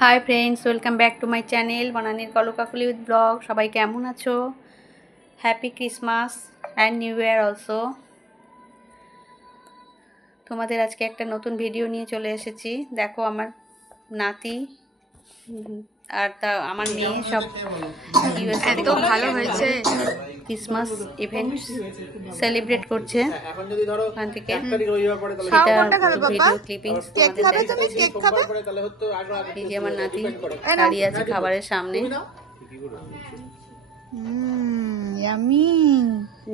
High friends welcome back to my channel बनानीर कलुकाकुली with blog. सबाई केमन आछो? Happy Christmas and new year also. तुम्हादेर आजके एक नतून भिडियो निये चले एसेछि। देखो आमार नाती আর তা আমার মেয়ে সব ইউএসএ থেকে ভালো হয়েছে ক্রিসমাস ইভেন্ট সেলিব্রেট করছে। এখন যদি ধরো ওখান থেকে ভিডিও ক্লিপিংস তোমাদের দেখাবো। কেক খাবে তাহলে হতো এই যে আমার নাতি দাঁড়িয়ে আছে খাবারের সামনে। ইয়ামি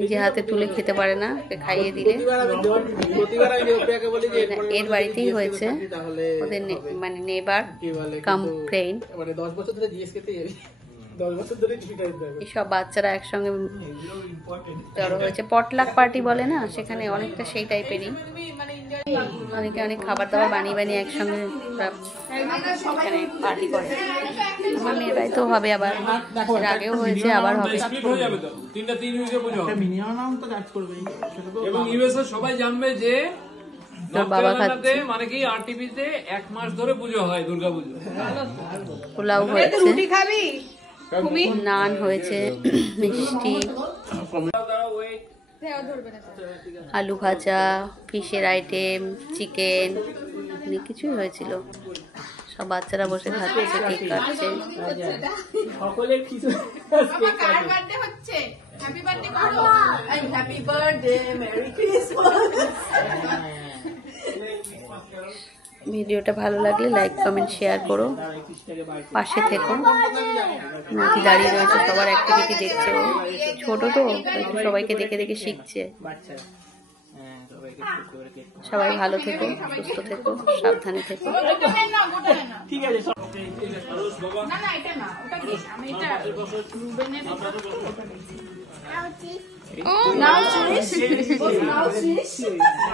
নিজে হাতে তুলে খেতে পারে না, খাইয়ে দিলে। এর বাড়িতেই হয়েছে, ওদের মানে নেবার কাম ফ্রেন্ড। সব বাচ্চারা একসঙ্গে জড়ো হয়েছে, পটলাক পার্টি বলে না, সেখানে অনেকটা সেই টাইপেরই। অনেকে অনেক খাবার দাবার বানিয়ে বানিয়ে একসঙ্গে এখানে পার্টি করে। আমার মেয়ের বাড়িতেও হবে, আবার এর আগেও হয়েছে, আবার হবে। সবাই জানবে যে বাবা খাচ্ছে, মানে কি আরটিভিতে 1 মাস ধরে পুজো হয়, দুর্গা পুজো। পোলাও হয়েছে, নান হয়েছে, মিষ্টি, আলু ভাজা, ফিশের আইটেম, চিকেন, অনেক কিছুই হয়েছিল। সব বাচ্চারা বসে খাচ্ছে, কেক কাটছে। ভিডিওটা ভালো লাগলে লাইক কমেন্ট শেয়ার করো, পাশে থেকো। নাতি দাঁড়িয়ে রয়েছে, সবার অ্যাক্টিভিটি দেখছে। ও ছোট তো, একটু সবাইকে দেখে দেখে শিখছে। সবাই ভালো থেকো, সুস্থ থেকো, সাবধানে থেকো। Oh, now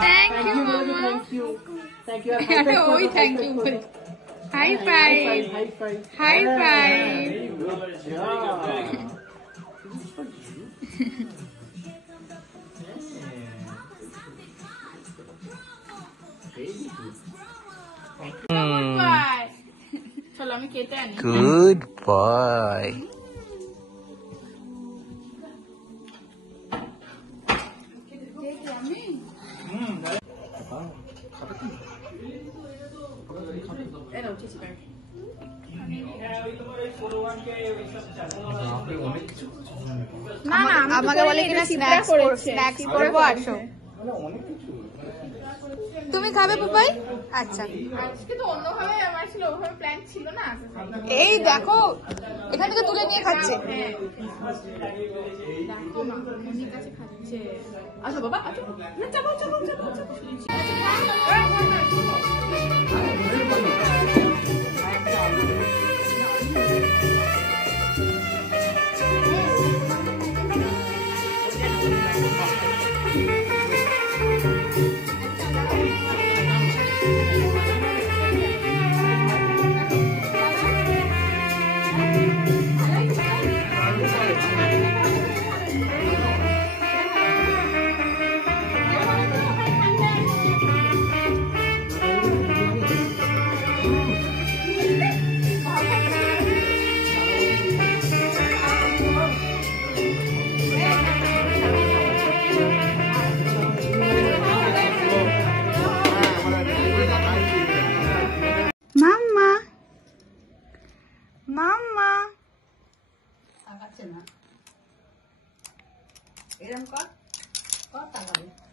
thank you, Mama. Thank you. Oh, thank you. High five. High five. Good boy. আমাকে বলে কিনা স্ন্যাক্স করবো, আসো। তুমি খাবে পাপাই? আচ্ছা, আজকে তো অন্যভাবে আমার ছিল, ওভাবে প্ল্যান ছিল না। এই দেখো এখান থেকে তুলে নিয়ে খাচ্ছে। দেখো মা মনির কাছে খাচ্ছে। আসো বাবা, আসো না, চাপো চাপো চাপো চাপো। এরকম কর, কর তাহলে।